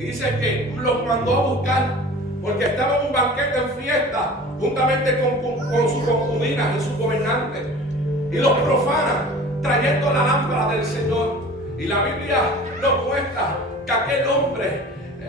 Y dice que los mandó a buscar porque estaba en un banquete en fiesta juntamente con sus concubinas y sus gobernantes. Y los profanan trayendo la lámpara del Señor. Y la Biblia nos muestra que aquel hombre,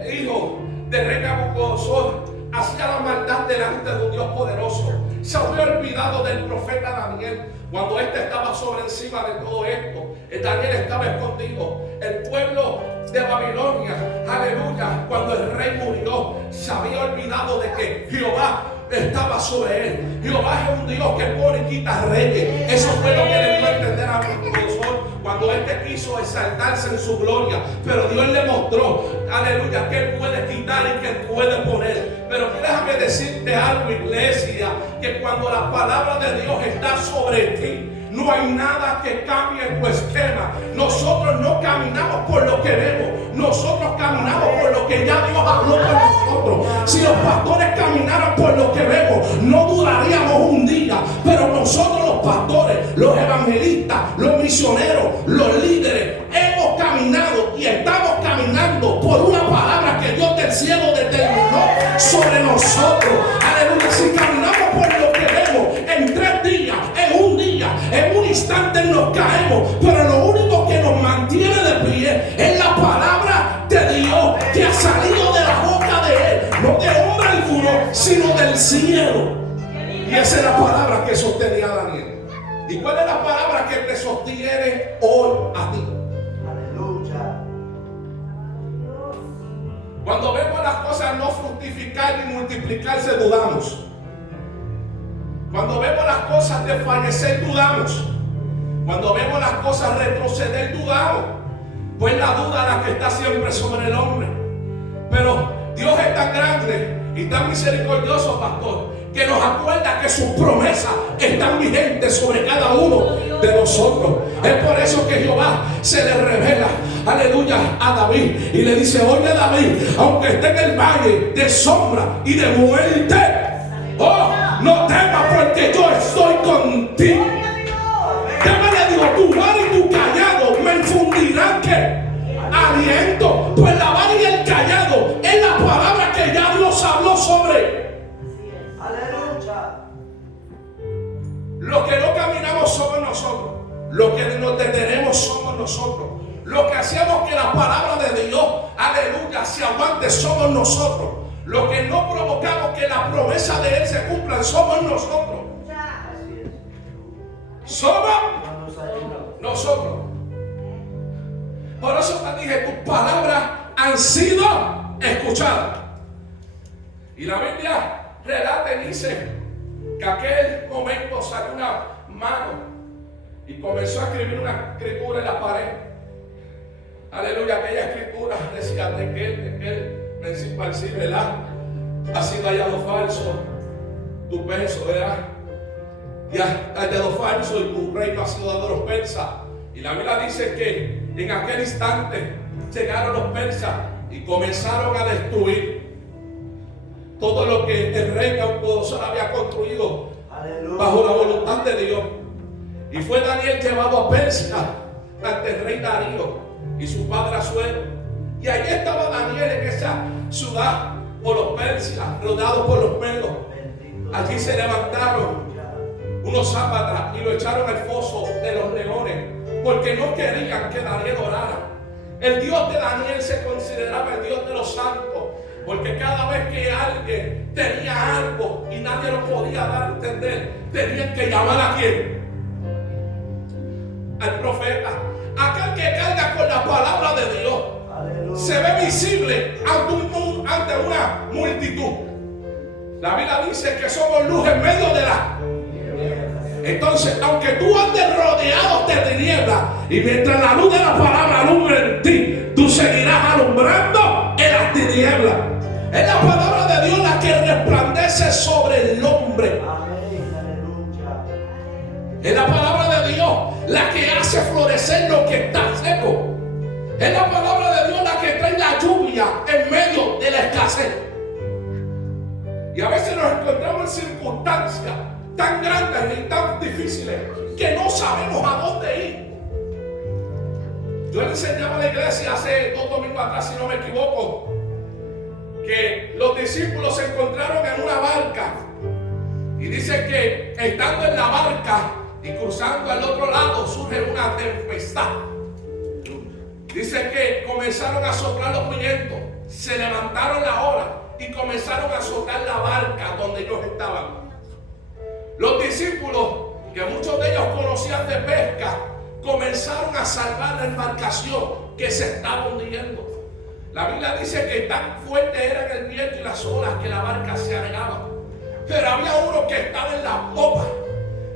hijo de rey Nabucodonosor, hacía la maldad delante de un Dios poderoso. Se había olvidado del profeta Daniel. Cuando éste estaba sobre encima de todo esto, Daniel estaba escondido. El pueblo de Babilonia, aleluya, cuando el rey murió, se había olvidado de que Jehová estaba sobre él. Jehová es un Dios que pone y quita reyes. Eso fue lo que le dio a entender a Nabucodonosor cuando éste quiso exaltarse en su gloria. Pero Dios le mostró, aleluya, que él puede quitar y que él puede poner. Pero déjame decirte algo, iglesia, que cuando la palabra de Dios está sobre ti, no hay nada que cambie en tu esquema. Nosotros no caminamos por lo que vemos. Nosotros caminamos por lo que ya Dios habló con nosotros. Si los pastores caminaran por lo que vemos, no duraríamos un día. Pero nosotros los pastores, los evangelistas, los misioneros, los líderes, hemos caminado y estamos caminando por una palabra que Dios del cielo determinó sobre nosotros. Aleluya. Si caminamos por lo que vemos, en 3 días, en un día, en un instante nos caemos, pero lo único que nos mantiene de pie es la palabra de Dios que ha salido de la boca de Él, no de hombre alguno, sino del cielo. Y esa es la palabra que sostenía a Daniel. ¿Y cuál es la palabra que te sostiene hoy a ti? Aleluya. Cuando vemos las cosas no fructificar ni multiplicarse, dudamos. Cuando vemos las cosas desfallecer, dudamos. Cuando vemos las cosas retroceder, dudamos. Pues la duda es la que está siempre sobre el hombre. Pero Dios es tan grande y tan misericordioso, pastor, que nos acuerda que sus promesas están vigentes sobre cada uno de nosotros. Es por eso que Jehová se le revela, aleluya, a David y le dice: oye, David, aunque esté en el valle de sombra y de muerte, oh, no temas, porque yo estoy contigo. ¿Qué me le digo? Tu vara y tu callado me infundirán ¿qué? Aliento. Pues la vara y el callado es la palabra que ya Dios habló sobre. Aleluya. Los que no caminamos somos nosotros. Los que nos detenemos somos nosotros. Los que hacemos que la palabra de Dios, aleluya, se aguante somos nosotros. Los que no provocamos que la promesa de Él se cumpla somos nosotros. Somos nosotros. Por eso te dije, tus palabras han sido escuchadas. Y la Biblia relata y dice que aquel momento salió una mano y comenzó a escribir una escritura en la pared. Aleluya, aquella escritura decía: de que principal, sí, ¿verdad? Ha sido hallado falso tu peso, ¿verdad? Y ha hallado falso y tu reino ha sido dado a los persas. Y la Biblia dice que en aquel instante llegaron los persas y comenzaron a destruir todo lo que el rey Nabucodonosor había construido. Aleluya. Bajo la voluntad de Dios. Y fue Daniel llevado a Persia ante el rey Darío y su padre Asuero. Y allí estaba Daniel en esa ciudad por los persas, rodeado por los medos. Allí se levantaron unos zápatas y lo echaron al foso de los leones, porque no querían que Daniel orara. El Dios de Daniel se consideraba el Dios de los santos, porque cada vez que alguien tenía algo y nadie lo podía dar a entender, tenían que llamar ¿a quién? Al profeta, aquel que carga con la palabra de Dios. Aleluya. Se ve visible ante una multitud. La Biblia dice que somos luz en medio de la... Entonces, aunque tú andes rodeado de tinieblas, y mientras la luz de la palabra alumbre en ti, tú seguirás alumbrando en las tinieblas. Es la palabra de Dios la que resplandece sobre el hombre. Es la palabra de Dios la que hace florecer lo que está seco. Es la palabra de Dios la que trae la lluvia en medio de la escasez. Y a veces nos encontramos en circunstancias tan grandes y tan difíciles que no sabemos a dónde ir. Yo le enseñaba a la iglesia hace 2 domingos atrás, si no me equivoco, que los discípulos se encontraron en una barca. Y dice que estando en la barca y cruzando al otro lado surge una tempestad. Dice que comenzaron a soplar los vientos, se levantaron la ola y comenzaron a azotar la barca donde ellos estaban. Los discípulos, que muchos de ellos conocían de pesca, comenzaron a salvar la embarcación que se estaba hundiendo. La Biblia dice que tan fuerte era el viento y las olas que la barca se anegaba. Pero había uno que estaba en la popa.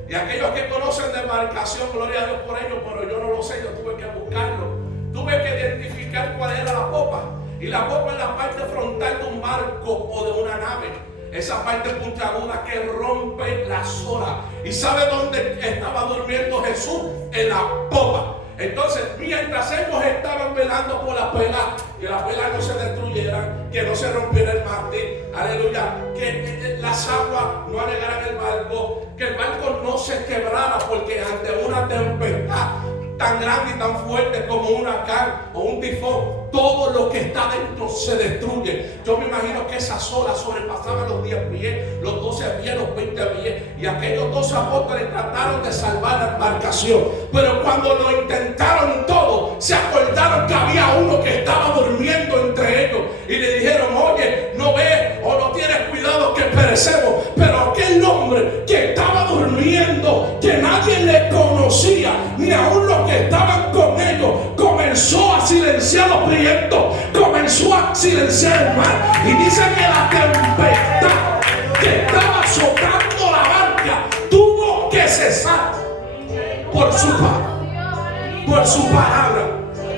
Y aquellos que conocen de embarcación, gloria a Dios por ello, pero yo no lo sé, yo tuve que buscarlo. Tuve que identificar cuál era la popa. Y la popa es la parte frontal de un barco o de una nave. Esa parte puntiaguda que rompe las olas. ¿Y sabe dónde estaba durmiendo Jesús? En la popa. Entonces, mientras ellos estaban velando por las velas, que las velas no se destruyeran, que no se rompiera el mástil, aleluya, que las aguas no anegaran el barco, que el barco no se quebrara, porque ante una tempestad tan grande y tan fuerte como un huracán o un tifón, todo lo que está dentro se destruye. Yo me imagino que esas olas sobrepasaban los 10 pies, los 12 pies, los 20 pies, y aquellos 12 apóstoles trataron de salvar la embarcación, pero cuando lo intentaron todo, se acordaron que había uno que estaba durmiendo entre ellos, y le dijeron: oye, no ves o no tienes cuidado que perecemos. Pero aquel hombre que estaba durmiendo, que nadie le conocía, ni aún los que estaban con ellos, comenzó a silenciar los vientos, comenzó a silenciar el mar, y dice que la tempestad que estaba azotando la barca tuvo que cesar por su palabra, por su palabra,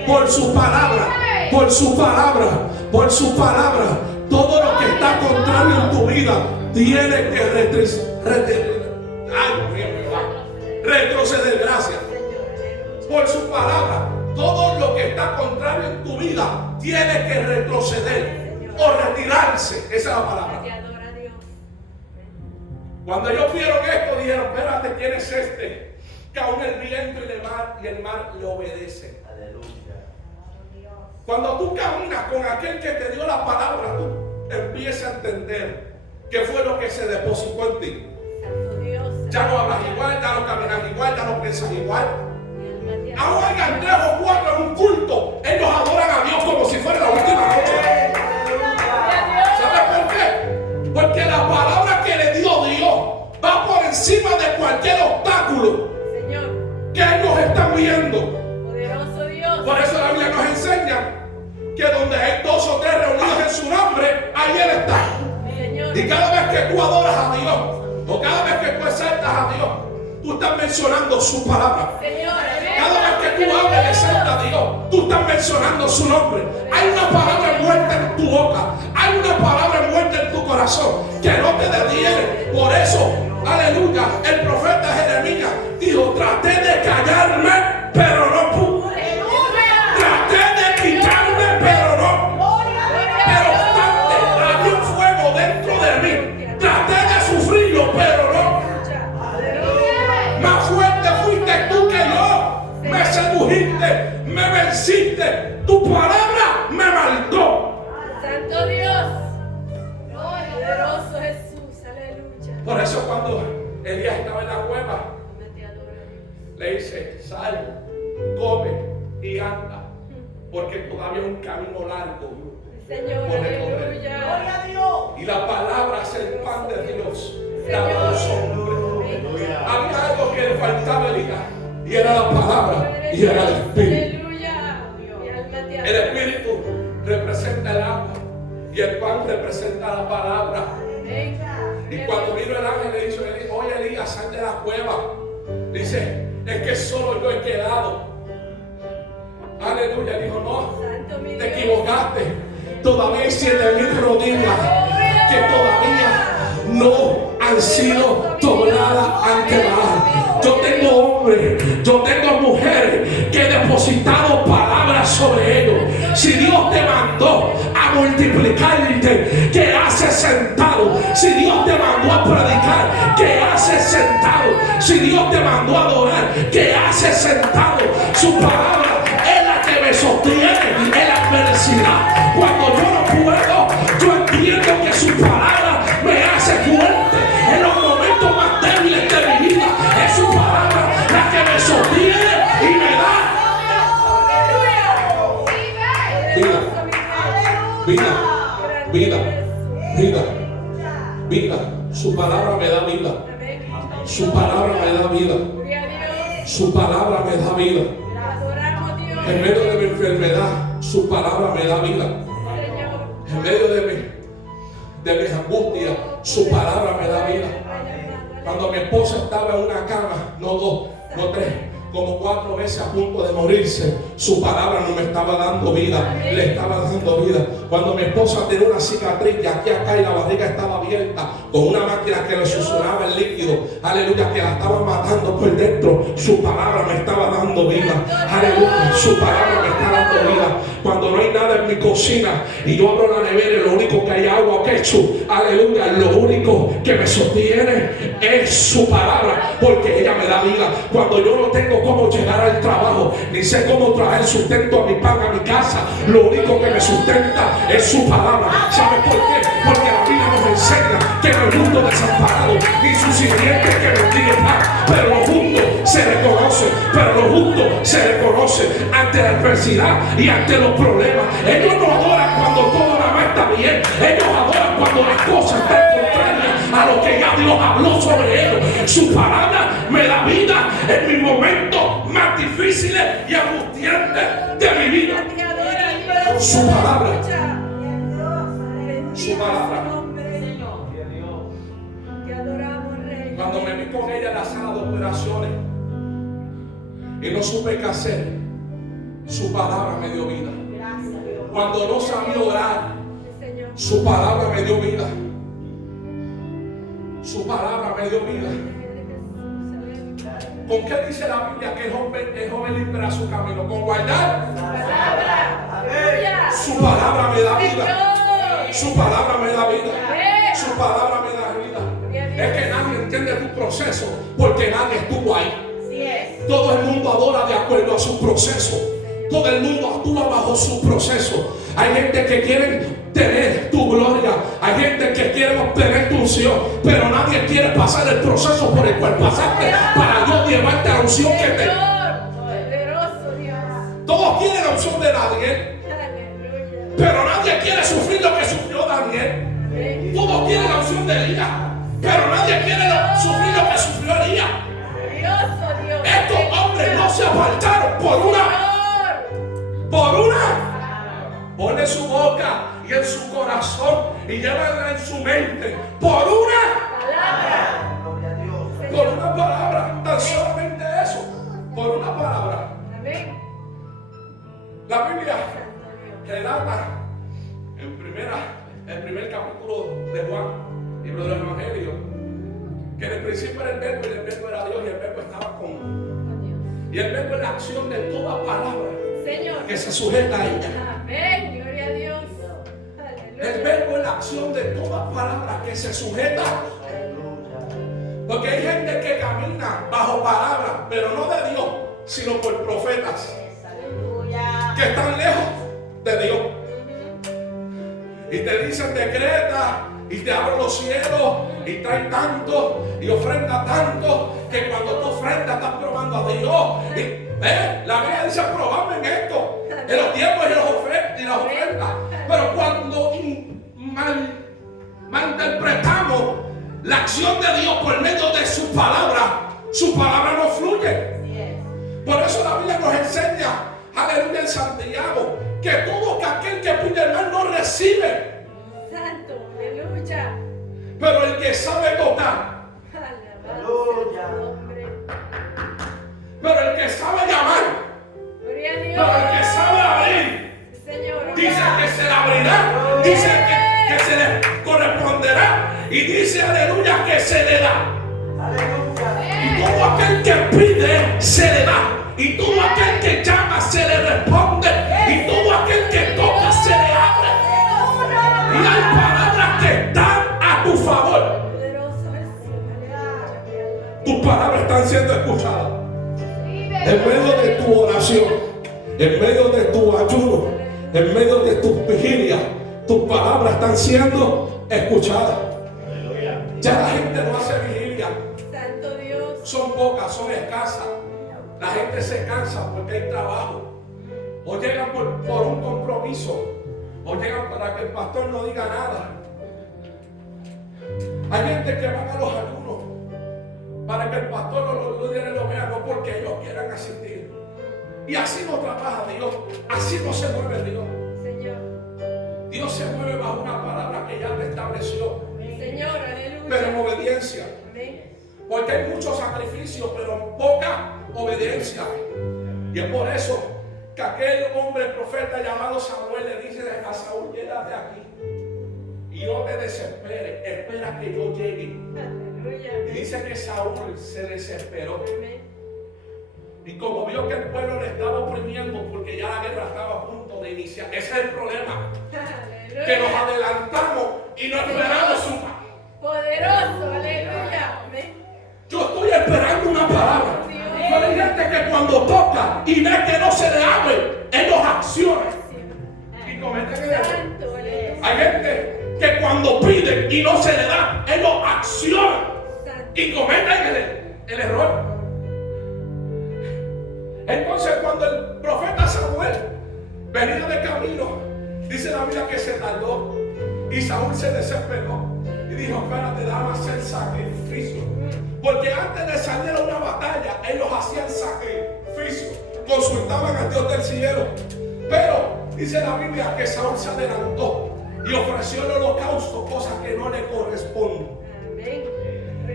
por su palabra, por su palabra, por su palabra. Todo lo que está contrario en tu vida tiene que retroceder. Gracias. Por su palabra, todo lo que está contrario en tu vida tiene que retroceder o retirarse. Esa es la palabra. Cuando ellos vieron esto, dijeron: espérate, ¿quién es este? Que aún el viento y el mar le obedecen. Aleluya. Cuando tú caminas con aquel que te dio la palabra, tú empiezas a entender qué fue lo que se depositó en ti. Ya no hablas igual, ya no caminas igual, ya no piensas igual. Aún hayan 3 o 4 en un culto, ellos adoran a Dios como si fuera la última noche. ¿Sabes por qué? Porque la palabra que le dio Dios va por encima de cualquier obstáculo que ellos están viendo. Por eso la Biblia nos enseña que donde hay 2 o 3 reunidos en su nombre, ahí Él está. Y cada vez que tú adoras a Dios, o cada vez que tú exaltas a Dios, tú estás mencionando su palabra. Cada vez que tú hablas y exaltas a Dios, tú estás mencionando su nombre. Hay una palabra muerta en tu boca, hay una palabra muerta en tu corazón que no te detiene. Por eso, aleluya, el profeta Jeremías dijo: traté de callarme, pero no pude. Traté de quitarme, pero no. Pero había un fuego dentro de mí. Traté de sufrirlo, pero no. Más fuerte fuiste tú que yo. Me sedujiste, me venciste. Tu palabra me marcó. Santo Dios. Poderoso Jesús. Aleluya. Por eso cuando Elías estaba en la cueva, le dice: sal, come y anda, porque todavía hay un camino largo Señor, por recorrer. aleluya. Gloria a Dios. Y la palabra es el pan de Dios dado a los hombres. Había algo que le faltaba a Elías, y era la palabra, y era el Espíritu. Aleluya. El Espíritu representa el agua, y el pan representa la palabra. Y cuando vino el ángel le dijo: oye Elías, sal de la cueva. Dice: es que solo yo he quedado. Aleluya. Dijo: no, te equivocaste. Todavía hay 7,000 rodillas que todavía no han sido dobladas ante Baal. Yo tengo hombres, yo tengo mujeres que he depositado palabras sobre ellos. Si Dios te mandó a multiplicarte, ¿qué haces sentado? Si Dios te mandó a predicar, ¿qué haces sentado? Si Dios te mandó a adorar, ¿qué haces sentado? Su palabra es la que me sostiene en la adversidad. Cuando yo no puedo, yo vida, vida, vida. Su palabra me da vida. Amén. Su palabra me da vida. Gloria a Dios. Su palabra me da vida. Adoramos Dios. En medio de mi enfermedad, su palabra me da vida. Señor. En medio de mis angustias, su palabra me da vida. Cuando mi esposa estaba en una cama, no dos, no tres, como 4 veces a punto de morirse, su palabra no me estaba dando vida, le estaba dando vida. Cuando mi esposa tenía una cicatriz y aquí acá y la barriga estaba abierta, con una máquina que le susurraba el líquido, aleluya, que la estaba matando por dentro, su palabra me estaba dando vida. Aleluya, su palabra me está dando vida. Cuando no hay nada en mi cocina y yo abro la nevera y lo único que hay agua o ketchup, aleluya, lo único que me sostiene es su palabra, porque ella me da vida. Cuando yo no tengo cómo llegar al trabajo, ni sé cómo traer sustento a mi pan, a mi casa, lo único que me sustenta es su palabra. ¿Sabes por qué? Porque la Biblia nos enseña que en el mundo desamparado ni su sirviente que bendiga pan, pero lo justo se reconoce, pero lo justo se reconoce ante la adversidad y ante los problemas. Ellos no adoran cuando todo nada más está bien, ellos adoran cuando las cosas están contrarias a lo que ya Dios habló sobre ellos. Su palabra me da vida en mis momentos más difíciles y angustiantes de mi vida. Te adora Dios. Su palabra. Bendito Su palabra. su nombre, Señor. Te adoramos, Rey. Cuando me vi con ella en la sala de operaciones y no supe qué hacer, su palabra me dio vida. Cuando no sabía orar, Señor. su palabra me dio vida. Su palabra me dio vida. ¿Con qué dice la Biblia que el joven limpia su camino? Con guardar. Palabra. Aleluya. Su palabra me da vida. Señor. Su palabra me da vida. Su palabra me da vida. Es que nadie entiende tu proceso porque nadie estuvo ahí. Así es. Todo el mundo adora de acuerdo a su proceso. Todo el mundo actúa bajo su proceso. Hay gente que quiere tener tu gloria. Hay gente que quiere obtener tu unción. Pero nadie quiere pasar el proceso por el cual pasaste para yo llevarte a la unción que te... Señor. Poderoso Dios. Todos quieren la unción de Daniel, Aleluya. pero nadie quiere sufrir lo que sufrió Daniel. Amén. Todos quieren la unción de Elías, pero nadie quiere sufrir lo que sufrió Elías. Glorioso Dios. Estos hombres no se apartaron por una. Pone su boca y en su corazón y llévala en su mente por una. Palabra. Gloria a Dios. Por una palabra, tan solamente eso, por una palabra. Amén. La Biblia Santo Dios. relata el primer capítulo de Juan, libro del Evangelio, que en el principio era el verbo y el verbo era Dios y el verbo estaba con. Con Dios. Y el verbo es la acción de toda palabra Señor. que se sujeta a ella. Amén. Gloria a Dios. El Aleluya. verbo es la acción de toda palabra que se sujeta. Aleluya. Porque hay gente que camina bajo palabras, pero no de Dios, sino por profetas Aleluya. que están lejos de Dios. Y te dicen decreta y te abro los cielos y trae tanto y ofrenda tanto que cuando tú ofrendas estás probando a Dios. Y la Biblia dice probarme en esto, en los tiempos y las ofrendas. Pero cuando malinterpretamos la acción de Dios por medio de su palabra no fluye. Por eso la Biblia nos enseña, aleluya, en Santiago, que todo aquel que pide el mal no recibe, Santo. Aleluya. pero el que sabe tocar, Alabanza a su nombre. pero el que sabe llamar, Gloria a pero el Dios. que sabe abrir, Señor. dice que se le abrirá, dice que se le corresponderá y dice, aleluya, que se le da. Aleluya. Y todo aquel que pide se le da. Y todo aquel que llama se le responde. Y todo aquel que toca se le abre. Y hay palabras que están a tu favor. Poderoso Jesús. Aleluya. Tus palabras están siendo escuchadas. En medio de tu oración, en medio de tu ayuno, en medio de tus vigilias, tus palabras están siendo escuchadas. Ya la gente no hace vigilia. Santo Dios. Son pocas, son escasas. La gente se cansa porque hay trabajo. O llegan por un compromiso. o llegan para que el pastor no diga nada. Hay gente que van a los ayunos para que el pastor o los líderes lo vean, no porque ellos quieran asistir. Y así no trabaja Dios, así no se mueve Dios. Señor. Dios se mueve bajo una palabra que ya te estableció, Señor, aleluya. pero en obediencia. Amén. Porque hay mucho sacrificio, pero poca obediencia. Y es por eso que aquel hombre profeta llamado Samuel le dice a Saúl: quédate aquí y no te desesperes, espera que yo llegue. Aleluya. Y dice que Saúl se desesperó. Amén. Y como vio que el pueblo le estaba oprimiendo porque ya la guerra estaba a punto de iniciar. Ese es el problema. Aleluya. Que nos adelantamos y no esperamos su paz. Poderoso, aleluya. Amén. Yo estoy esperando una palabra. Pero hay gente que cuando toca y ve que no se le abre, ellos accionan y cometen el error. Santo, aleluya. Hay gente que cuando piden y no se le da, ellos accionan Santo. y cometen el error. Entonces cuando el profeta Samuel venía de camino, dice la Biblia que se tardó y Saúl se desesperó y dijo: espérate, dame hacer sacrificio. Porque antes de salir a una batalla, ellos hacían sacrificio, consultaban al Dios del cielo. Pero dice la Biblia que Saúl se adelantó y ofreció el holocausto, cosa que no le corresponde. Amén.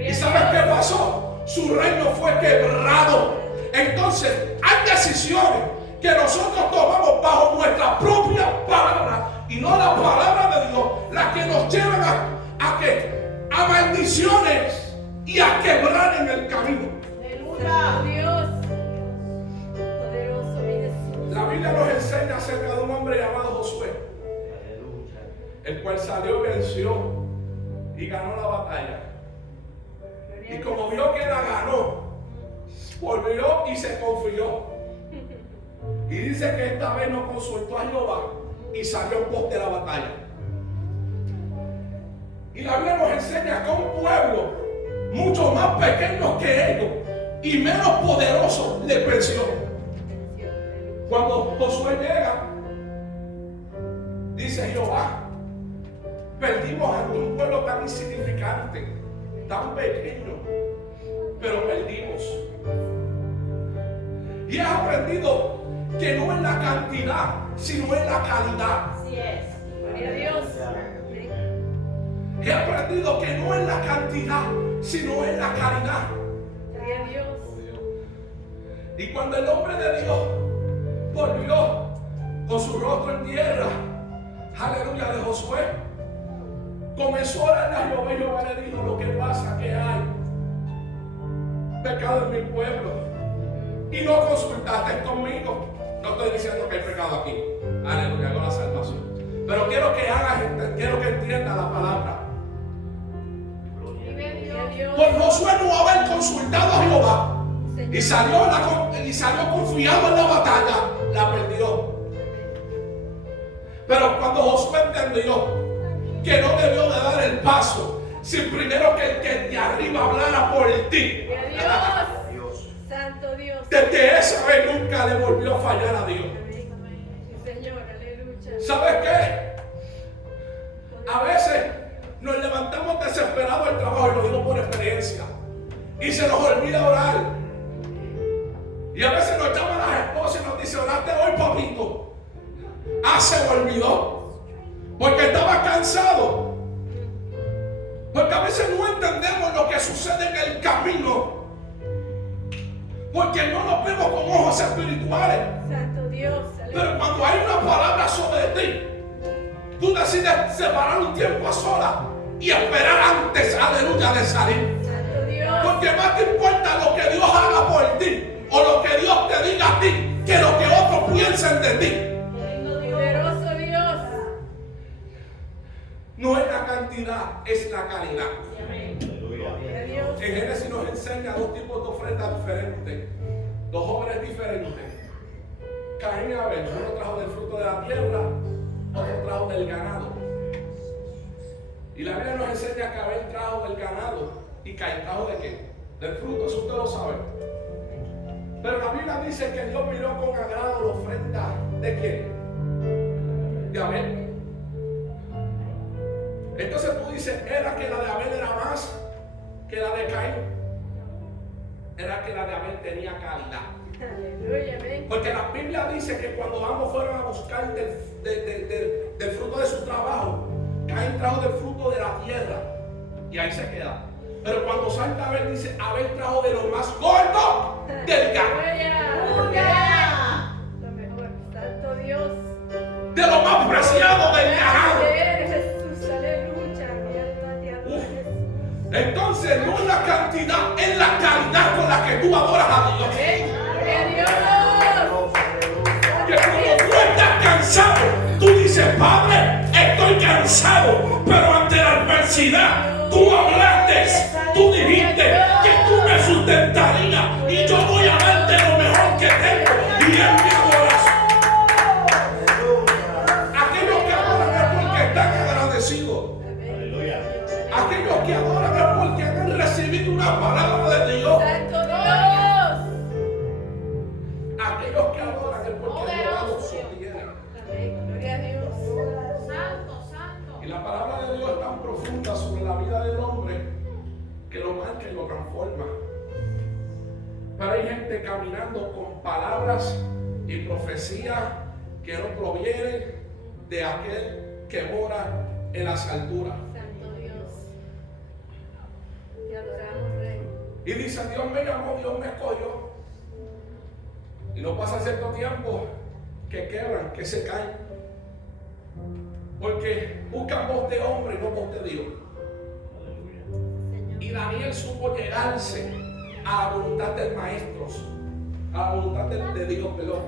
¿Y sabes qué pasó? Su reino fue quebrado. Entonces hay decisiones que nosotros tomamos bajo nuestra propia palabra y no la palabra de Dios, las que nos llevan a maldiciones y a quebrar en el camino. Aleluya. Dios. Poderoso, mi Jesús. La Biblia nos enseña acerca de un hombre llamado Josué, el cual salió y venció y ganó la batalla. Y como vio que la ganó, volvió y se confió. Y dice que esta vez no consultó a Jehová y salió en pos de la batalla. Y la Biblia nos enseña que un pueblo mucho más pequeño que ellos y menos poderoso le venció. Cuando Josué llega, dice Jehová: perdimos ante un pueblo tan insignificante, tan pequeño, pero perdimos. Y he aprendido que no es la cantidad, sino es la calidad. Así es. Gloria a Dios. He aprendido que no es la cantidad, sino es la calidad. Gloria a Dios. Y cuando el hombre de Dios volvió con su rostro en tierra, aleluya, de Josué, comenzó a orar a Jehová y Jehová le dijo: lo que pasa que hay pecado en mi pueblo y no consultaste conmigo. No estoy diciendo que hay pecado aquí, aleluya, con la salvación, pero quiero que hagas, quiero que entiendas la palabra. Gloria a Dios. Por Josué no haber consultado a Jehová y salió confiado en la batalla, la perdió. Pero cuando Josué entendió que no debió de dar el paso sin primero que el que de arriba hablara por ti, Gloria a Dios. Santo Dios. desde esa vez nunca le volvió a fallar a Dios. Amén. Sí, Señor, aleluya. ¿Sabes qué? A veces nos levantamos desesperados del trabajo, y lo digo por experiencia, y se nos olvida orar. Y a veces nos llaman las esposas y nos dicen: oraste hoy, papito. Se me olvidó, porque estaba cansado. Porque a veces no entendemos lo que sucede en el camino, porque no nos vemos con ojos espirituales. Santo Dios. Pero cuando hay una palabra sobre ti, tú decides separar un tiempo a solas y esperar antes, aleluya, de salir. Santo Dios. Porque más te importa lo que Dios haga por ti o lo que Dios te diga a ti que lo que otros piensen de ti. Poderoso Dios. No es la cantidad, es la calidad. Gloria a Dios. En Génesis nos enseña dos tipos de ofrendas diferentes, dos jóvenes diferentes. Caín y Abel, uno trajo del fruto de la tierra, otro trajo del ganado. Y la Biblia nos enseña que Abel trajo del ganado y Caín trajo de qué? Del fruto, eso usted lo sabe. Pero la Biblia dice que Dios miró con agrado la ofrenda de quién? De Abel. dices, era que la de Abel era más que la de Caín. Era que la de Abel tenía calidad. Aleluya, amén. Porque la Biblia dice que cuando ambos fueron a buscar del fruto de su trabajo, Caín trajo del fruto de la tierra. Y ahí se queda. Pero cuando salta Abel, dice, Abel trajo de lo más gordo del ganado. Aleluya. Lo mejor, santo Dios. De lo más preciado del ganado. Jesús, aleluya. Mi alma te adora, Jesús. Entonces no es la cantidad, es la calidad con la que tú adoras a Dios. Gloria a Dios. Que cuando tú estás cansado, tú dices, Padre, estoy cansado, pero ante la adversidad, tú hablaste, tú dijiste que tú me sustentarías y yo voy a darte lo mejor que tengo y es mi adoración. Aquellos que adoran es porque están agradecidos. Aquellos que adoran es porque han recibido una palabra de Dios. Santo Dios. Aquellos que adoran es porque han dado su dinero. Amén. Gloria a Dios. Y la palabra de Dios es tan profunda sobre la vida del hombre que lo marca y lo transforma. Pero hay gente caminando con palabras y profecías que no provienen de aquel que mora en las alturas. Santo Dios. Te adoramos, Rey. Y dice, Dios me llamó, Dios me escogió. Y no pasa cierto tiempo que quebran, que se caen. Porque buscan voz de hombre y no voz de Dios. Y Daniel supo llegarse a la voluntad del maestro, a la voluntad de Dios, perdón.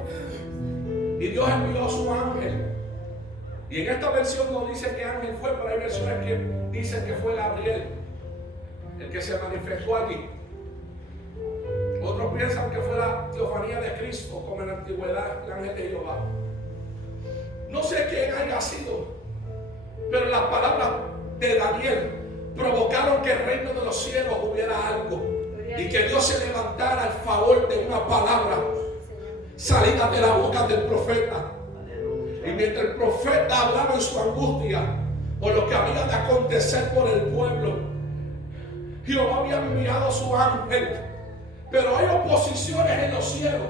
Y Dios envió a su ángel. Y en esta versión no dice que ángel fue, pero hay versiones que dicen que fue Gabriel el que se manifestó allí. Otros piensan que fue la teofanía de Cristo, como en la antigüedad el ángel de Jehová. No sé quién haya sido, pero las palabras de Daniel provocaron que el reino de los cielos hubiera algo y que Dios se levantara al favor de una palabra salida de la boca del profeta. Y mientras el profeta hablaba en su angustia por lo que había de acontecer por el pueblo, Jehová había enviado a su ángel. Pero hay oposiciones en los cielos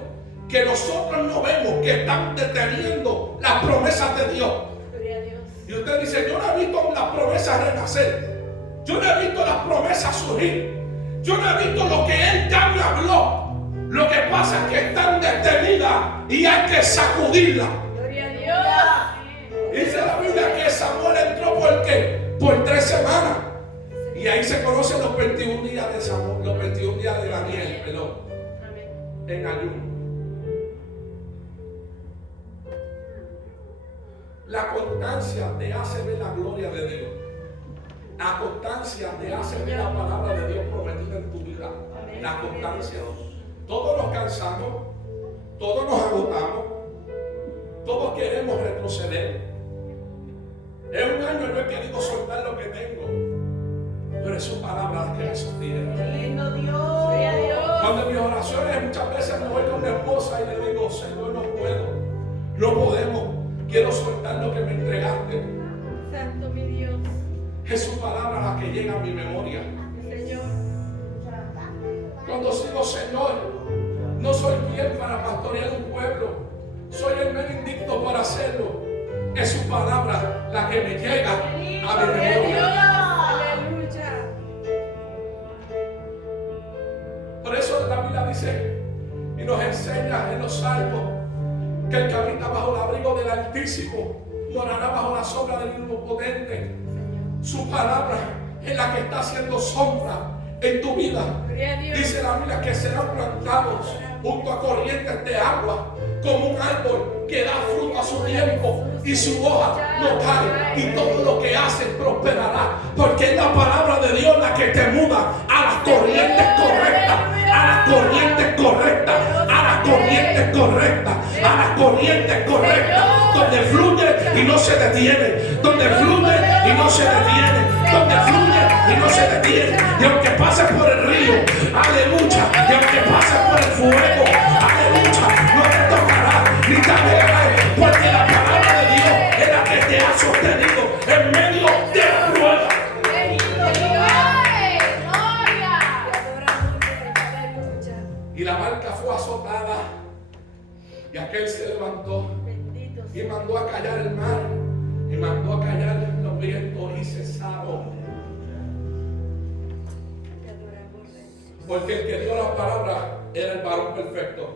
que nosotros no vemos, que están deteniendo las promesas de Dios. Gloria a Dios. Y usted dice, yo no he visto las promesas renacer. Yo no he visto las promesas surgir. Yo no he visto lo que Él ya me habló. Lo que pasa es que están detenidas y hay que sacudirlas. Gloria a Dios. Dice la Biblia que Samuel entró ¿por qué? Por 3 semanas. Y ahí se conocen los 21 días de Samuel, los 21 días de Daniel, perdón, Amén. en ayuno. La constancia te hace ver la gloria de Dios. La constancia te hace ver la palabra de Dios prometida en tu vida. La constancia. Todos nos cansamos, todos nos agotamos, todos queremos retroceder. En un año no he querido soltar lo que tengo, pero es su palabra la que me sostiene. Lindo Dios. Gloria a Dios. Cuando en mis oraciones muchas veces me voy con mi esposa y le digo, Señor, no puedo, no podemos, quiero soltar lo que me entregaste. Santo mi Dios. Es su palabra la que llega a mi memoria. Señor. Cuando sigo, Señor, no soy quien para pastorear un pueblo, soy el benedicto para hacerlo. Es su palabra la que me llega a mi Gloria a memoria. Dios. Aleluya. Por eso la Biblia dice y nos enseña en los salmos que el que habita bajo el abrigo del Altísimo morará bajo la sombra del Omnipotente. Su palabra es la que está haciendo sombra en tu vida. Gloria a Dios. Dice la Biblia que serán plantados junto a corrientes de agua, como un árbol que da fruto a su tiempo y su hoja no cae, y todo lo que hace prosperará, porque es la palabra de Dios la que te muda a las corrientes correctas, a las corrientes correctas, a las corrientes correctas, a las corrientes correctas, donde fluye y no se detiene, donde fluye y no se detiene, donde fluye y no se detiene. Y aunque pases por el río, aleluya, y aunque pases por el fuego, aleluya, no te tocará ni te alegrará, porque la palabra de Dios es la que te ha sostenido en medio de la prueba. callar el mar y mandó a callar los vientos y cesaron. Te adoramos, Rey. Porque el que dio la palabra era el varón perfecto.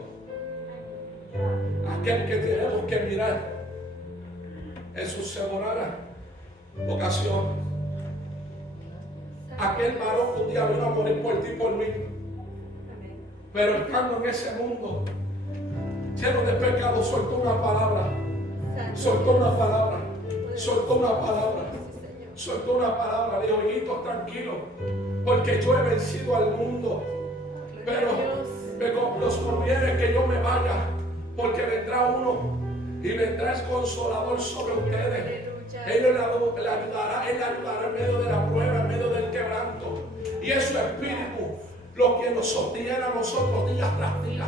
Aquel que tenemos que mirar en su semanal vocación. Aquel varón que un día vino a morir por ti y por mí. Amén. Pero estando en ese mundo lleno de pecado, soltó una palabra. Soltó una palabra. Soltó una palabra. Soltó una palabra. Dijo, hijitos, tranquilos, porque yo he vencido al mundo. Pero los conviene que yo me vaya, porque vendrá uno y vendrá el consolador sobre ustedes. Él le ayudará en medio de la prueba, en medio del quebranto. Y es su espíritu lo que nos sostiene a nosotros día tras día.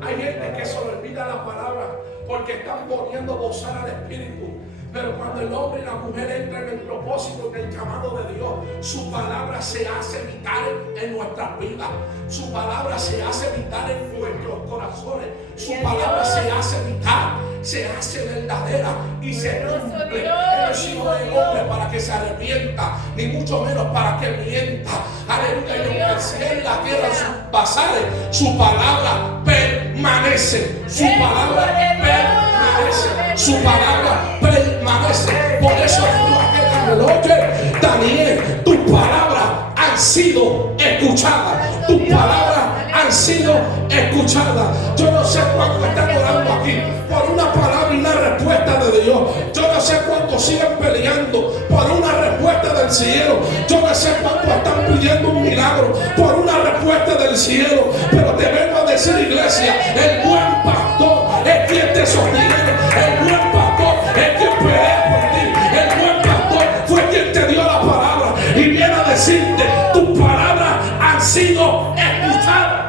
Hay gente que se le olvida la palabra porque están poniendo gozar al espíritu. Pero cuando el hombre y la mujer entran en el propósito, en el llamado de Dios, su palabra se hace vital en nuestras vidas. Su palabra se hace vital en nuestros corazones. Su palabra se hace vital, se hace verdadera y se cumple. Él es hijo de hombre para que se arrepienta, ni mucho menos para que mienta. Aleluya. Y aunque el cielo y la tierra pasaran, su palabra permanece. Su palabra permanece. Su palabra permanece. Por eso dijo aquel noche, Daniel, tus palabras han sido escuchadas. Tus palabras han sido escuchadas. Yo no sé cuánto están orando aquí por una palabra y una respuesta de Dios. Yo no sé cuánto siguen peleando por una respuesta del cielo. Yo no sé cuánto están pidiendo un milagro por una respuesta del cielo. Pero te vengo a decir, iglesia, el buen pastor es quien te sostiene. El buen pastor es quien pelea por ti. El buen pastor fue quien te dio la palabra y viene a decirte, tus palabras han sido escuchadas.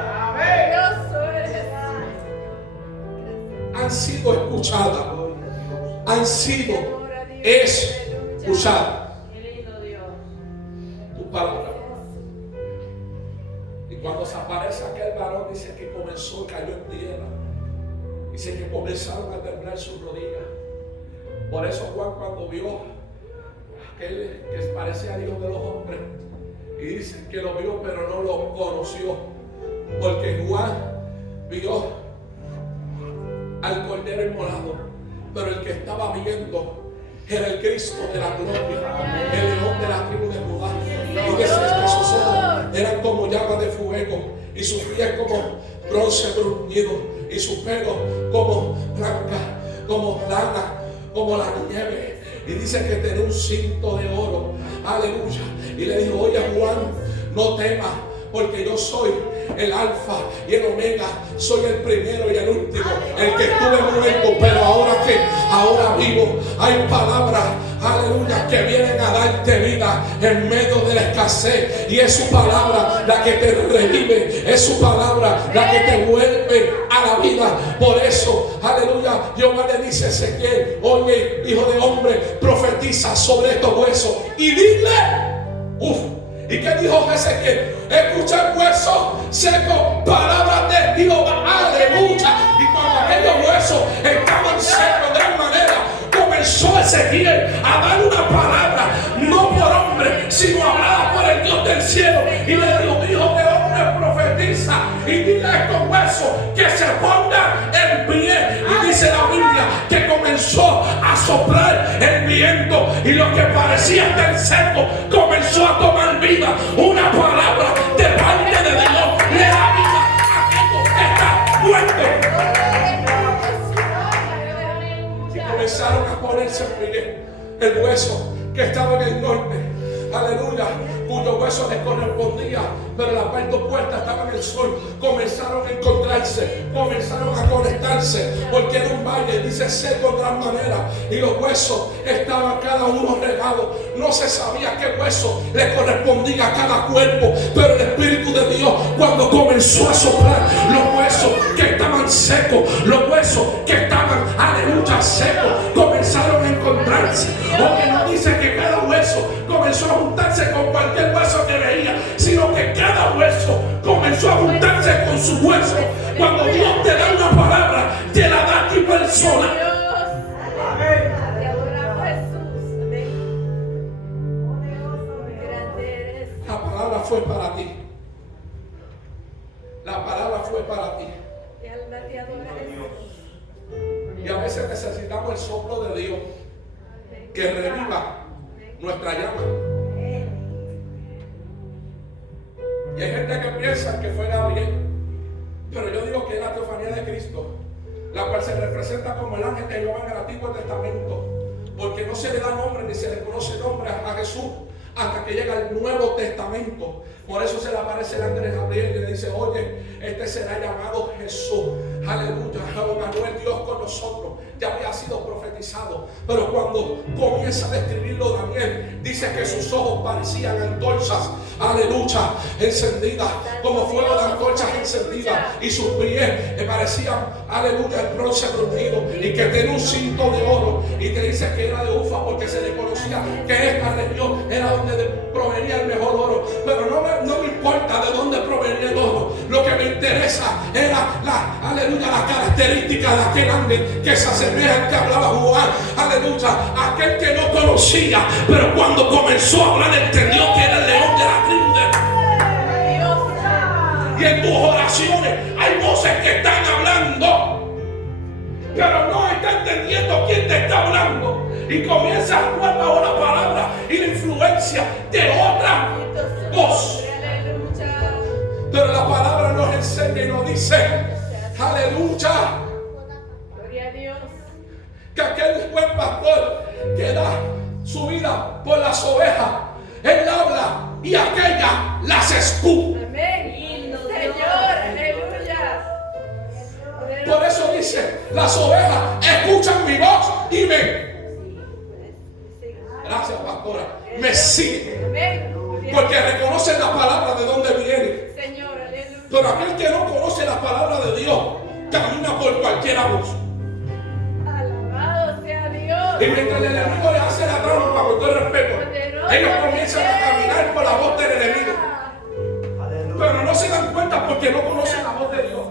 Han sido escuchadas. Han sido escuchadas. Tu palabra. Y cuando se aparece aquel varón, dice que comenzó, cayó en tierra. Dice que comenzaron a temblar sus rodillas. Por eso Juan, cuando vio aquel que parecía Dios de los hombres, y dice que lo vio pero no lo conoció, porque Juan vio al Cordero inmolado, pero el que estaba viendo era el Cristo de la gloria, el león de la tribu de Judá. Y dice que sus ojos eran como llamas de fuego y sus pies como bronce bruñido y sus pelos como blanca, como lana, como la nieve. Y dice que tenía un cinto de oro. Aleluya. Y le dijo, oye Juan, no temas, porque yo soy el alfa y el omega, soy el primero y el último, el que estuve muerto, pero ahora vivo. Hay palabras, aleluya, que vienen a darte vida en medio de la escasez, y es su palabra la que te revive, es su palabra la que te vuelve a la vida. Por eso, aleluya, Jehová le dice a Ezequiel, oye, hijo de hombre, profetiza sobre estos huesos y dile, ¿y qué dijo Ezequiel? Escuchar huesos secos, palabras de Jehová, aleluya. Y cuando aquellos huesos estaban secos de gran manera, comenzó Ezequiel a dar una palabra, no por hombre, sino hablada por el Dios del cielo. Y le dijo, hijo de hombre, profetiza y dile a estos huesos que se pongan en pie. Y dice la Biblia que comenzó a soplar el viento y lo que parecía estar seco comenzó a tomar vida. Una palabra de parte de Dios le da vida a aquello que está muerto. Y comenzaron a ponerse en pie el hueso que estaba en el norte, aleluya, cuyo hueso les correspondía, pero la parte opuesta estaba en el sol. Comenzaron a encontrarse, comenzaron a conectarse, porque era un valle, dice, seco de gran manera, y los huesos estaban cada uno regados. No se sabía qué hueso le correspondía a cada cuerpo, pero el Espíritu de Dios, cuando comenzó a soplar, los huesos que estaban secos, los huesos que estaban, aleluya, secos, comenzaron a encontrarse. Porque no dice que cada hueso comenzó a juntarse con cualquier hueso que veía, sino que cada hueso comenzó a juntarse con su hueso. Cuando Dios te da una palabra, te la da a tu persona. fue para ti. La palabra fue para ti. Mi alma te adora, Jesús. Y a veces necesitamos el soplo de Dios que reviva nuestra llama. Y hay gente que piensa que fue Gabriel, pero yo digo que es la teofanía de Cristo, la cual se representa como el ángel que Jehová en el Antiguo Testamento, porque no se le da nombre ni se le conoce nombre a Jesús hasta que llega el Nuevo Testamento. Por eso se le aparece el ángel Gabriel y le dice: oye, este será llamado Jesús. Aleluya, Manuel, Dios con nosotros. Ya había sido profetizado, pero cuando comienza a describirlo Daniel, dice que sus ojos parecían antorchas, aleluya, encendidas, como fuego de antorchas encendidas, y sus pies parecían, aleluya, el bronce bruñido, y que tiene un cinto de oro, y te dice que era de Ufa, porque se le conocía que esta región era donde provenía el mejor oro. Pero no me importa de dónde provenía el oro, lo que me interesa era aleluya, la característica de aquel ángel que se asemeja al que hablaba Juan, aleluya, aquel que no conocía, pero cuando comenzó a hablar entendió que era el león de la tribu de... Y en tus oraciones hay voces que están hablando, pero no está entendiendo quién te está hablando, y comienza a actuar bajo la palabra y la influencia de otra voz. Pero la palabra nos enseña y nos dice, aleluya, Gloria a Dios. que aquel buen pastor que da su vida por las ovejas, él habla y aquellas las escucha. Amén. Señor, aleluya. Por eso dice, las ovejas escuchan mi voz y me... Gracias, pastora. Me siguen. Amén. Porque reconocen la palabra de dónde viene. Señor, aleluya. Pero aquel que no conoce la palabra de Dios camina por cualquier voz. Alabado sea Dios. Y mientras el enemigo le hace la trampa, con todo el respeto, ellos comienzan a caminar por la voz del enemigo. Pero no se dan cuenta porque no conocen la voz de Dios.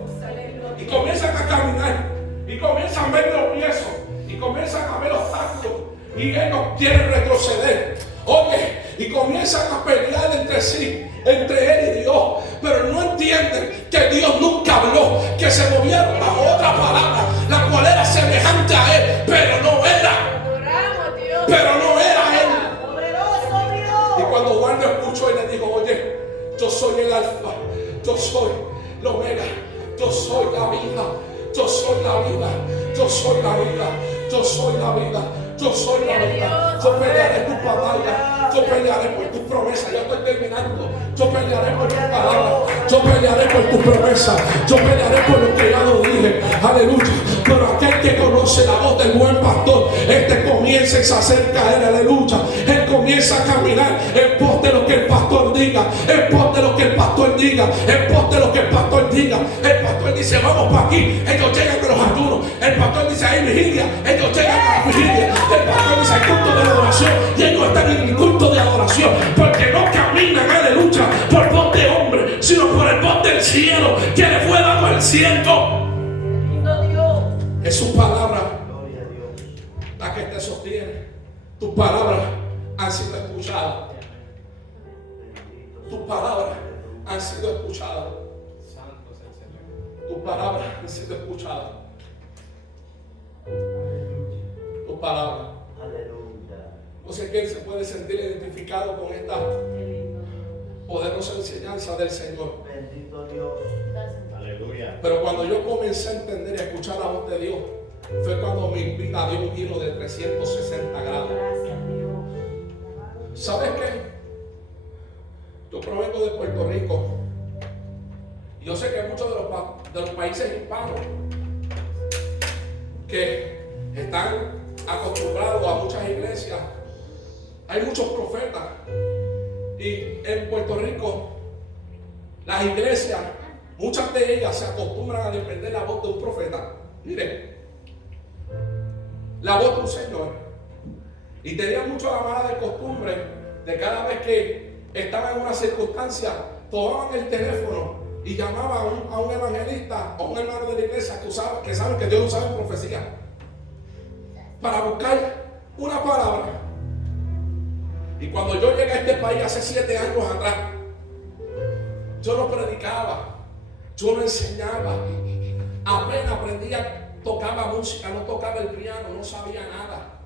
Y comienzan a caminar. Y comienzan a ver los pies. Y comienzan a ver los tactos. Y ellos quieren retroceder. Oye, y comienzan a pelear entre sí, entre él y Dios, pero no entienden que Dios nunca habló, que se movieron bajo otra palabra, la cual era semejante a él, pero no era. Adoramos, Dios. Pero no era él. Poderoso Dios. Y cuando Juan lo escuchó y le dijo: oye, yo soy el alfa, yo soy el omega, yo soy la vida, yo soy la vida, yo soy la vida, yo soy la vida. Yo soy la vida. Yo pelearé tu batalla. Yo pelearé por tus promesas. Ya estoy terminando. Yo pelearé por tus palabras. Yo pelearé por tus promesas. Yo pelearé por lo que ya lo dije. Aleluya. Pero aquel que conoce la voz del buen pastor, este comienza y se acerca a él. Aleluya. Él comienza a caminar en pos de lo que el pastor diga. En pos de lo que el pastor diga. En pos de lo que el pastor diga. El pastor dice: vamos para aquí. Ellos llegan con los ayunos. El pastor dice: hay vigilia. Ellos llegan con la vigilia. El pastor dice: hay culto de adoración. Y ellos están en el culto de adoración, porque no caminan, aleluya, por voz de hombre, sino por el voz del cielo, que le fue dado al cielo. Es su palabra la que te sostiene. Tus palabras han sido escuchadas. Tus palabras han sido escuchadas. Tus palabras han sido escuchadas. Tus palabras. No sé quién se puede sentir identificado con esta poderosa enseñanza del Señor. Bendito Dios. Aleluya. Pero cuando yo comencé a entender y a escuchar la voz de Dios, fue cuando mi vida dio un giro de 360 grados. ¿Sabes qué? Yo provengo de Puerto Rico. Y yo sé que muchos de los países hispanos que están acostumbrados a muchas iglesias, hay muchos profetas. Y en Puerto Rico, las iglesias, muchas de ellas se acostumbran a depender la voz de un profeta. Mire, la voz de un Señor. Y tenían mucho la mala de costumbre de cada vez que estaban en una circunstancia, tomaban el teléfono y llamaban a un evangelista o a un hermano de la iglesia que saben que Dios usa en profecía, para buscar una palabra. Y cuando yo llegué a este país hace 7 años atrás, yo no predicaba, yo no enseñaba, apenas aprendía, tocaba música, no tocaba el piano, no sabía nada.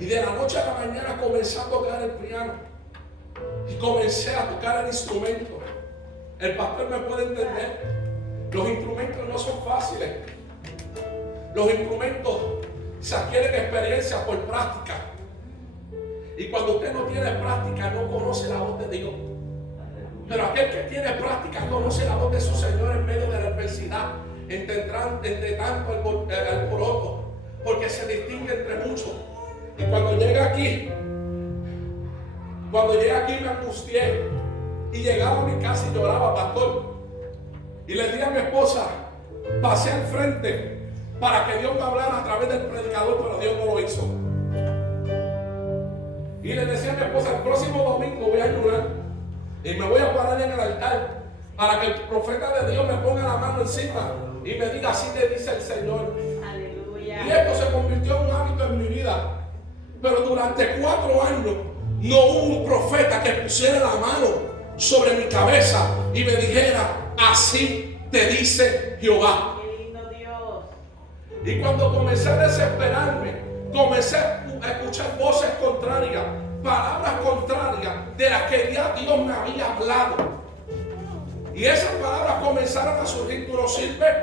Y de la noche a la mañana comencé a tocar el piano y comencé a tocar el instrumento. El pastor me puede entender. Los instrumentos no son fáciles. Los instrumentos se adquieren experiencia por práctica. Y cuando usted no tiene práctica, no conoce la voz de Dios. Pero aquel que tiene práctica conoce la voz de su Señor en medio de la adversidad, entre tanto alboroto, porque se distingue entre muchos. Y cuando llegué aquí me angustié y llegaba a mi casa y lloraba, pastor. Y le dije a mi esposa, pasé al frente para que Dios me hablara a través del predicador, pero Dios no lo hizo. Y le decía a mi esposa, el próximo domingo voy a ayunar y me voy a parar en el altar para que el profeta de Dios me ponga la mano encima y me diga, así te dice el Señor. Aleluya. Y esto se convirtió en un hábito en mi vida. Pero durante 4 años no hubo un profeta que pusiera la mano sobre mi cabeza y me dijera, así te dice Jehová. Qué lindo Dios. Y cuando comencé a desesperarme, comencé a escuchar voces contrarias, palabras contrarias de las que ya Dios me había hablado. Y esas palabras comenzaron a surgir. Tú no sirves,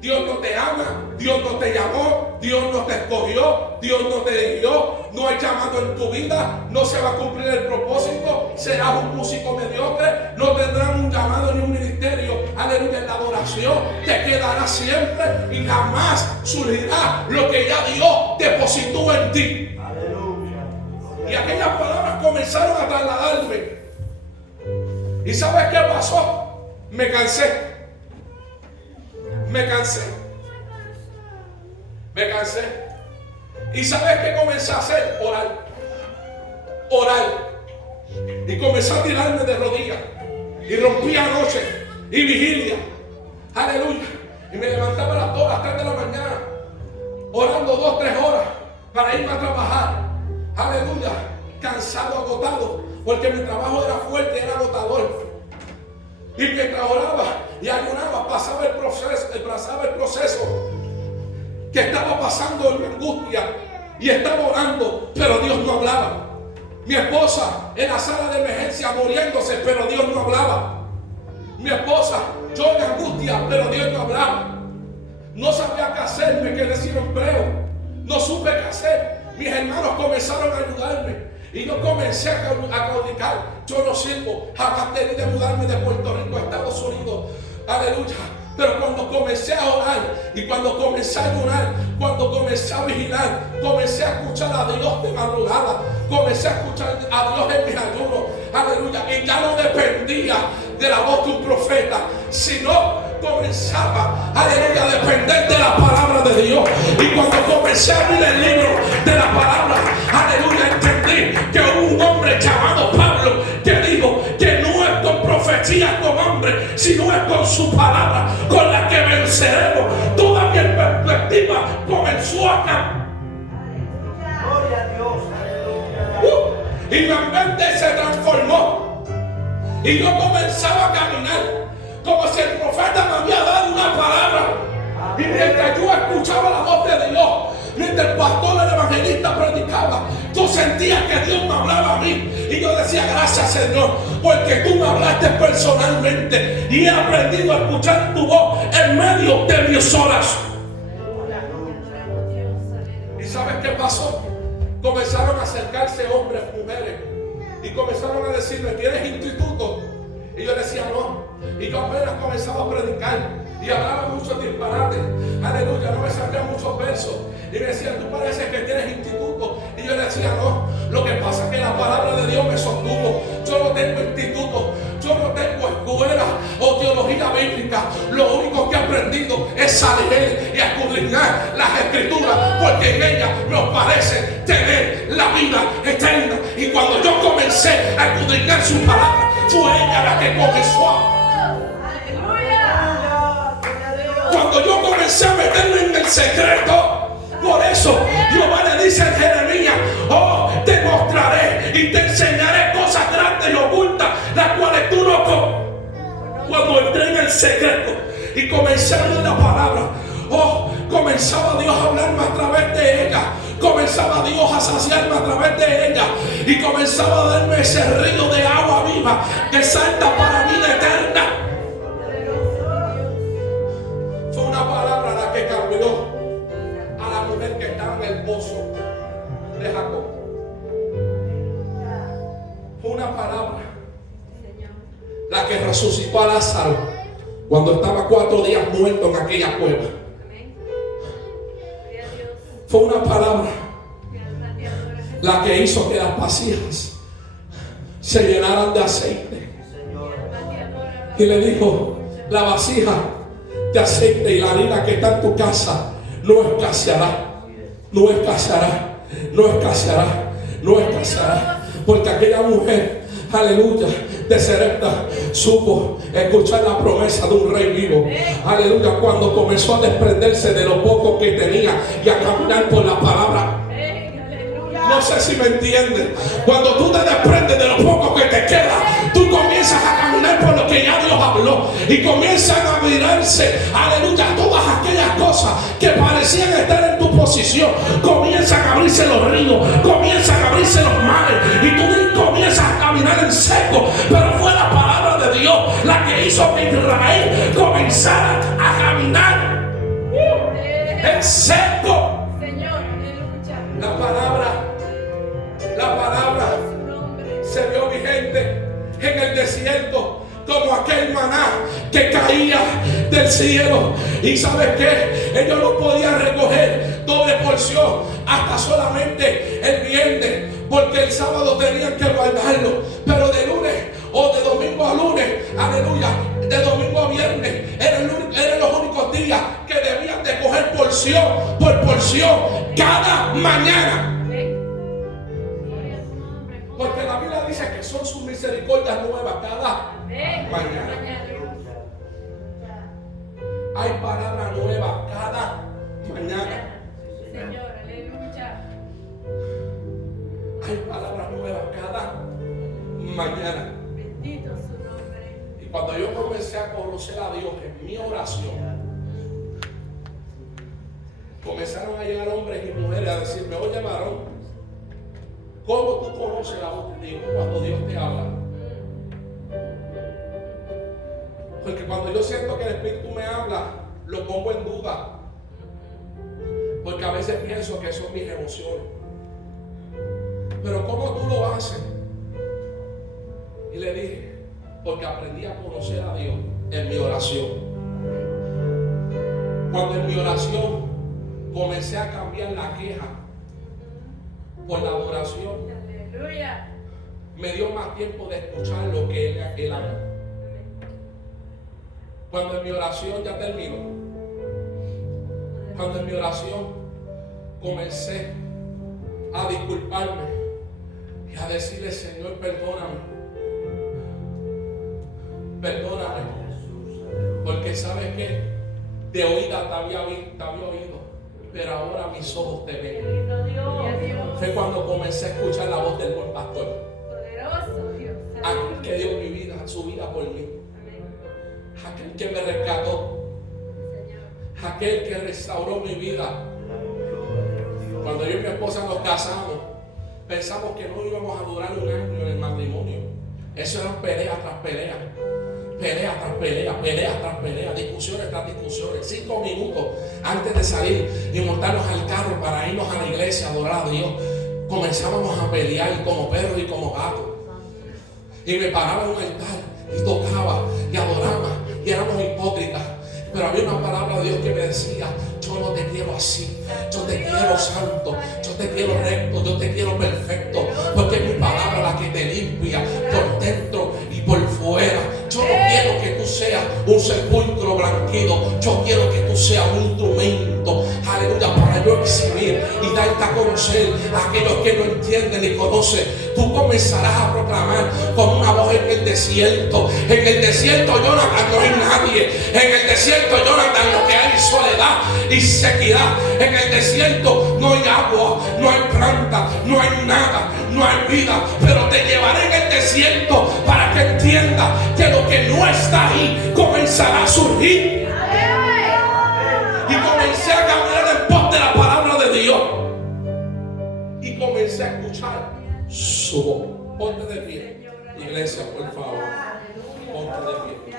Dios no te ama, Dios no te llamó, Dios no te escogió, Dios no te eligió, no hay llamado en tu vida, no se va a cumplir el propósito, serás un músico mediocre, no tendrás un llamado ni un ministerio, aleluya, en la adoración, te quedarás siempre y jamás surgirá lo que ya Dios depositó en ti. Aleluya. Y aquellas palabras comenzaron a trasladarme. ¿Y sabes qué pasó? Me cansé. ¿Y sabes qué comencé a hacer? Orar. Y comencé a tirarme de rodillas. Y rompía noche y vigilia. Aleluya. Y me levantaba a las 2, a las 3 de la mañana, orando 2, 3 horas para irme a trabajar. Aleluya. Cansado, agotado, porque mi trabajo era fuerte, era agotador. Y mientras oraba y ayunaba, pasaba el proceso que estaba pasando en mi angustia. Y estaba orando, pero Dios no hablaba. Mi esposa en la sala de emergencia muriéndose, pero Dios no hablaba. Mi esposa, yo en angustia, pero Dios no hablaba. No sabía qué hacer, me quedé sin empleo. No supe qué hacer. Mis hermanos comenzaron a ayudarme. Y yo comencé a claudicar. Yo no sirvo. Jamás tenía de mudarme de Puerto Rico a Estados Unidos. Aleluya. Pero cuando comencé a orar y cuando comencé a ayunar, cuando comencé a vigilar, comencé a escuchar a Dios de madrugada, comencé a escuchar a Dios en mis ayunos. Aleluya. Y ya no dependía de la voz de un profeta, sino comenzaba, aleluya, a depender de la palabra de Dios. Y cuando comencé a abrir el libro de la palabra, aleluya, entendí que hubo un hombre llamado Pablo que dijo que no es con profecías con hombre, sino es con su palabra con la que venceremos. Toda mi perspectiva comenzó a cambiar. Gloria a Dios. Aleluya. Y mi mente se transformó. Y yo comenzaba a caminar como si el profeta me había dado una palabra. Y mientras yo escuchaba la voz de Dios, mientras el pastor, el evangelista predicaba, yo sentía que Dios me hablaba a mí. Y yo decía, gracias Señor, porque tú me hablaste personalmente. Y he aprendido a escuchar tu voz en medio de mis horas. ¿Y sabes qué pasó? Comenzaron a acercarse hombres, mujeres. Y comenzaron a decirme, ¿tienes instituto? Y yo decía, no. Y yo apenas comenzaba a predicar. Y hablaba muchos disparates. Aleluya, no me sabía muchos versos. Y me decían, tú pareces que tienes instituto. Y yo decía, no. Lo que pasa es que la palabra de Dios me sostuvo. Yo no tengo instituto. Yo no tengo escuela o teología bíblica. Lo único que he aprendido es a leer y a escudriñar las escrituras, porque en ellas nos parece tener la vida eterna. Y cuando yo comencé a escudriñar su palabra, fue ella la que comenzó a... Cuando yo comencé a meterme en el secreto, por eso Jehová le dice a Jeremías, oh, te mostraré y te enseñaré cosas grandes y ocultas, las cuales tú no comprendes. secreto y comencé a leer la palabra. Oh, comenzaba Dios a hablarme a través de ella. Comenzaba Dios a saciarme a través de ella. Y comenzaba a darme ese río de agua viva que salta para vida eterna. Fue una palabra la que cambió a la mujer que estaba en el pozo de Jacob. Fue una palabra la que resucitó a Lázaro cuando estaba 4 días muerto en aquella cueva. Fue una palabra la que hizo que las vasijas se llenaran de aceite. Y le dijo: la vasija de aceite y la harina que está en tu casa no escaseará, no escaseará, no escaseará, no escaseará. Porque aquella mujer, aleluya, de Serepta, supo escuchar la promesa de un rey vivo. Aleluya, cuando comenzó a desprenderse de lo poco que tenía y a caminar por la palabra. No sé si me entienden. Cuando tú te desprendes de lo poco que te queda, tú comienzas a caminar por lo que ya Dios habló. Y comienzan a mirarse, aleluya, todas aquellas cosas que parecían estar en tu posición. Comienzan a abrirse los ríos, comienzan a abrirse los mares. Y tú comienzas a caminar en seco. Pero fue la palabra de Dios la que hizo que Israel comenzara a caminar en seco. La palabra se vio vigente en el desierto como aquel maná que caía del cielo. Y ¿sabes qué? Ellos no podían recoger doble porción hasta solamente el viernes, porque el sábado tenían que guardarlo. Pero de lunes o de domingo a lunes, aleluya, de domingo a viernes eran los únicos días que debían de coger porción por porción cada mañana. Porque la Biblia dice que son sus misericordias nuevas cada mañana. Hay palabra nueva cada mañana. Señor, aleluya. Hay palabra nueva cada mañana. Bendito su nombre. Y cuando yo comencé a conocer a Dios en mi oración, comenzaron a llegar hombres y mujeres a decirme: oye, varón, ¿cómo tú conoces la voz de Dios cuando Dios te habla? Porque cuando yo siento que el Espíritu me habla, lo pongo en duda. Porque a veces pienso que son mis emociones. Pero ¿cómo tú lo haces? Y le dije: porque aprendí a conocer a Dios en mi oración. Cuando en mi oración comencé a cambiar la queja por la adoración, Aleluya. me dio más tiempo de escuchar lo que Él habló. Cuando en mi oración ya terminó, cuando en mi oración comencé a disculparme y a decirle: Señor, perdóname, perdóname, porque sabes que de oída te había oído, pero ahora mis ojos te ven. Fue cuando comencé a escuchar la voz del buen pastor, Poderoso Dios. aquel que dio mi vida, su vida por mí, aquel que me rescató, aquel que restauró mi vida. Cuando yo y mi esposa nos casamos, pensamos que no íbamos a durar un año en el matrimonio. Eso eran pelea tras pelea, pelea tras pelea, pelea tras pelea, discusiones tras discusiones. 5 minutos antes de salir y montarnos al carro para irnos a la iglesia a adorar a Dios, comenzábamos a pelear como perros y como gatos. Y me paraba en un altar y tocaba y adoraba y éramos hipócritas. Pero había una palabra de Dios que me decía: yo no te quiero así, yo te quiero santo, yo te quiero recto, yo te quiero perfecto, porque es mi palabra la que te limpia por dentro y por fuera. Yo no quiero que tú seas un sepulcro blanquido, yo quiero que tú seas un instrumento, aleluya, para yo exhibir y darte a conocer a aquellos que no entienden ni conocen. Tú comenzarás a proclamar con una voz en el desierto. En el desierto, Jonathan, no hay nadie. En el desierto, Jonathan, lo que hay es soledad y sequedad. En el desierto no hay agua, no hay planta, no hay nada, no hay vida. Pero te llevaré en el desierto para que que entienda que lo que no está ahí comenzará a surgir. Y comencé a caminar en pos de la palabra de Dios. Y comencé a escuchar su voz. Ponte de pie, iglesia, por favor. Ponte de pie.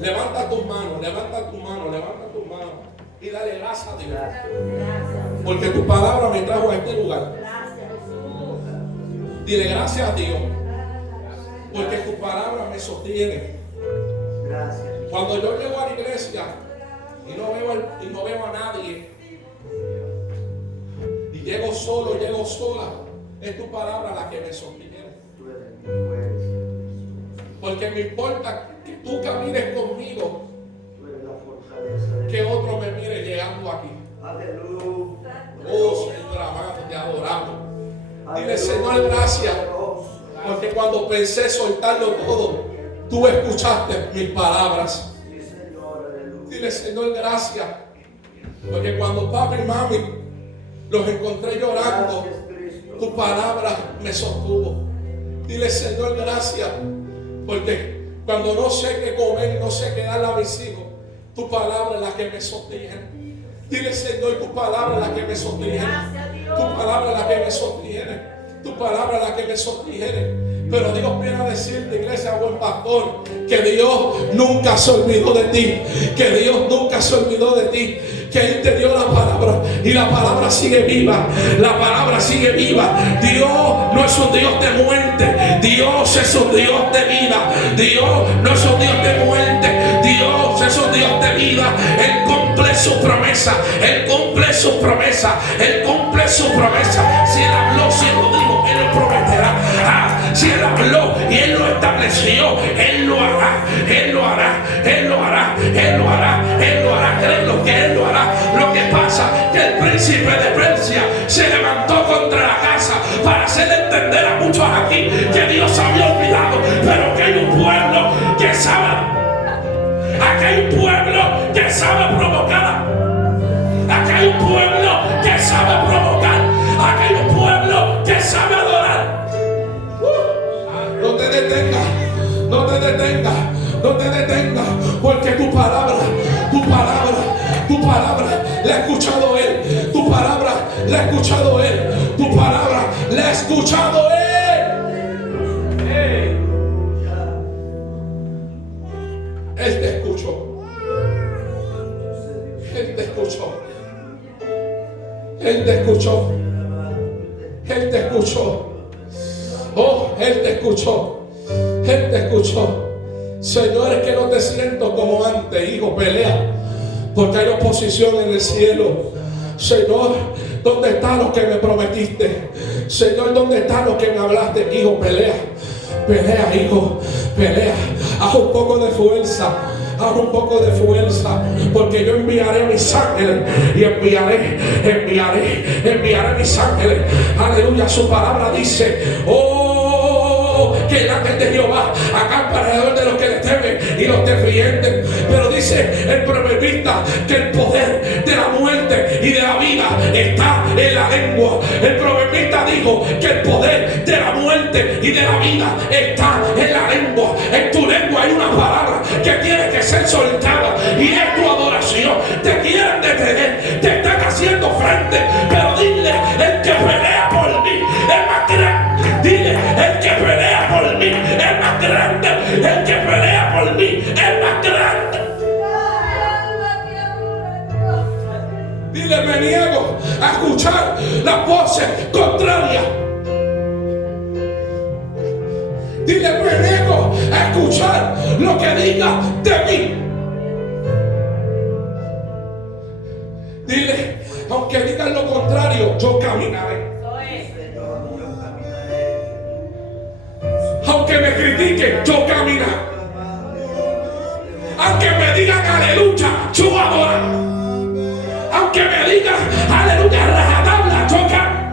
Levanta tus manos, levanta tu mano, levanta tus manos. Y dale gracias a Dios. Porque tu palabra me trajo a este lugar. Dile gracias a Dios. Porque tu palabra me sostiene. Cuando yo llego a la iglesia y no veo a nadie, y llego solo, llego sola, es tu palabra la que me sostiene. Porque me importa que tú camines conmigo, que otro me mire llegando aquí. Oh Señor amado, te adoramos. Dile, Señor, gracias. Porque cuando pensé soltarlo todo, tú escuchaste mis palabras. Dile, Señor, gracias. Porque cuando papi y mami los encontré llorando, tu palabra me sostuvo. Dile, Señor, gracias. Porque cuando no sé qué comer y no sé qué darle a mis hijos, tu palabra es la que me sostiene. Dile, Señor, tu palabra es la que me sostiene. Tu palabra es la que me sostiene. Tu palabra es la que me sostiene. Pero Dios viene a decirte, iglesia, buen pastor, que Dios nunca se olvidó de ti. Que Dios nunca se olvidó de ti. Que Él te dio la palabra y la palabra sigue viva. La palabra sigue viva. Dios no es un Dios de muerte. Dios es un Dios de vida. Dios no es un Dios de muerte. Dios es un Dios de vida. Él cumple su promesa. Él cumple su promesa. Él cumple su promesa. Si Él habló, si Él lo dijo, Él lo prometerá. Si Él habló y Él lo estableció, Él lo hará. Él lo hará. Él lo hará. Él lo hará. Él lo hará. Créelo que Él lo hará. Lo que pasa es que el príncipe de Persia se levantó contra la casa para hacerle entender a muchos aquí que Dios había olvidado, pero que hay un pueblo que sabe. Aquí hay un pueblo que sabe provocar. Aquí hay un pueblo que sabe provocar. Aquí hay un pueblo que sabe adorar. No te detengas, no te detengas, no te detengas, porque tu palabra la ha escuchado Él. Tu palabra la ha escuchado Él. Tu palabra la ha escuchado Él. Él te escuchó. Él te escuchó. Él te escuchó. Él te escuchó. Oh, Él te escuchó. Él te escuchó. Señor, es que no te siento como antes, hijo, pelea. Porque hay oposición en el cielo. Señor, ¿dónde está lo que me prometiste? Señor, ¿dónde está lo que me hablaste? Hijo, pelea. Pelea, hijo, pelea. Haz un poco de fuerza. Haz un poco de fuerza. Porque yo enviaré mis ángeles. Y enviaré mis ángeles. Aleluya, su palabra dice, que el ángel de Jehová acampa alrededor de los que le temen y los defienden. Pero dice el proverbista que el poder de la muerte y de la vida está en la lengua. El proverbista dijo que el poder de la muerte y de la vida está en la lengua. En tu lengua hay una palabra que tiene que ser soltada y es tu adoración. Te quieren detener, te están haciendo frente, pero dile, el que pelea por mí es más grande. Dile, el que pelea por mí es más grande. El que pelea por mí es más grande. Dile, me niego a escuchar las voces contrarias. Dile, me niego a escuchar lo que diga de mí. Dile, aunque digan lo contrario, yo caminaré. Aunque me critiquen, yo caminaré. Aunque me digan aleluya, yo adoro. Aunque me digan aleluya, rajatabla, yo camino.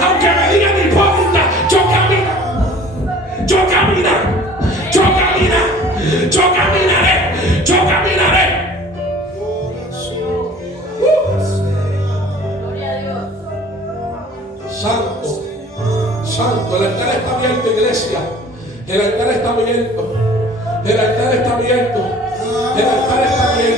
Aunque me digan hipócrita, yo camino. Yo caminaré. Yo caminaré. Yo caminaré. Yo caminaré. Santo, santo, el altar está abierto, iglesia. El altar está abierto. El altar está abierto. El altar está abierto.